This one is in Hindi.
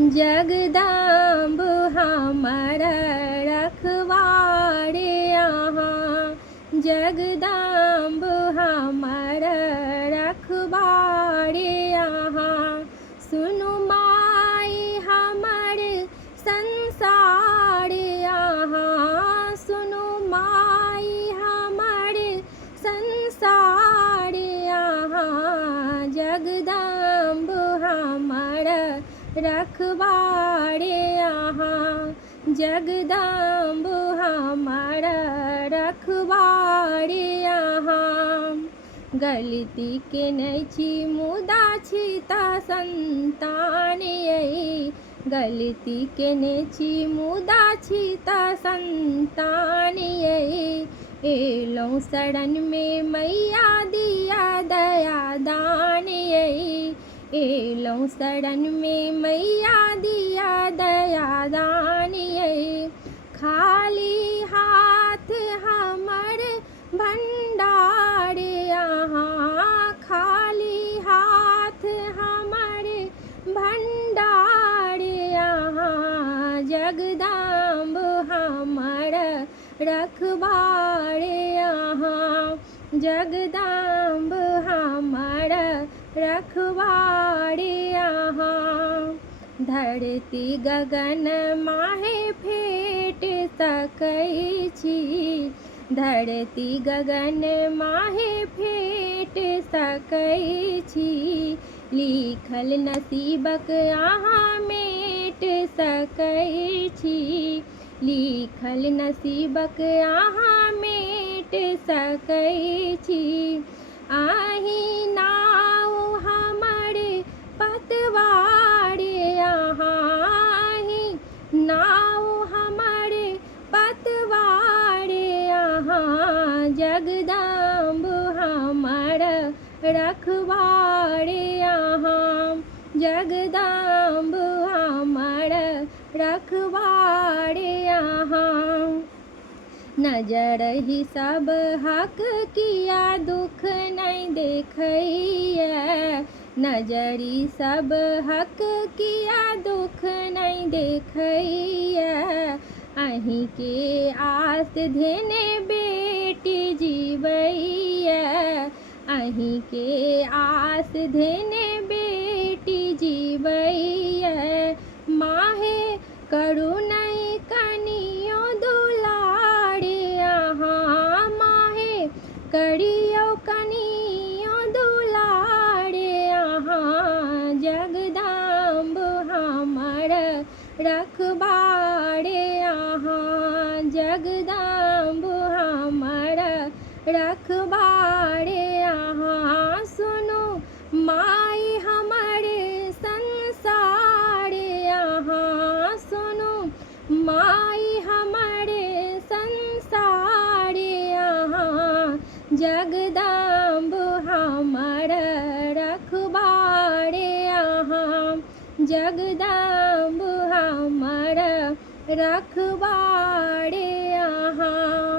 जगदम्ब हमर रखवारे अहाँ, जगदम्ब हमर रखवारे अहाँ। सुनु माई हमर संसार अहाँ, सुनु माई हमर संसार अहाँ। जगदम्ब हमर रखवारे अहाँ, जगदम्ब हमर रखवारे अहाँ। गलती केने छी मुदा छी ता संतान यही, गलती केने छी मुदा छी ता संतान यही। एलौं शरण में मैया दिया दया दान यही, एलौं शरण में मैया दिया दया दान यही। खाली हाथ हमर भंडार अहाँ, खाली हाथ हमर भंडार अहाँ। जगदम्ब हमर रखवारे अहाँ, जगदम्ब हमर रखवारे अहाँ। धरती गगन माहे फेट सकै छी, धरती गगन माहे फेट सकै छी। लिखल नसीबक अहाँ मेट सकै छी, लिखल नसीबक अहाँ मेट सकै छी। आही नाउ हमर पतवार अहाँ, आही नाउ हमर पतवार अहाँ। जगदम्ब हमर रखवारे अहाँ, जगदम्ब हमर रखवारे अहाँ। नजर ही सब हक किया दुख नहीं देखैया, नजरी सब हक किया दुख नहीं देखैया। अहीं के आस धेने बेटी जीवैया, अहीं के आस धेने बेटी जीवैया। माहे करू नहीं कनियो दुलार अहाँ, माहे करियो कनियो दुलार अहाँ। जगदम्ब हमर रखवारे अहाँ, जगदम्ब हमर रखवारे अहाँ। सुनु माई हमर संसार अहाँ, सुनु माई हमर संसार अहाँ। जगदम्ब हमर रखवारे अहाँ, जगदम्ब हमर रखवारे अहाँ।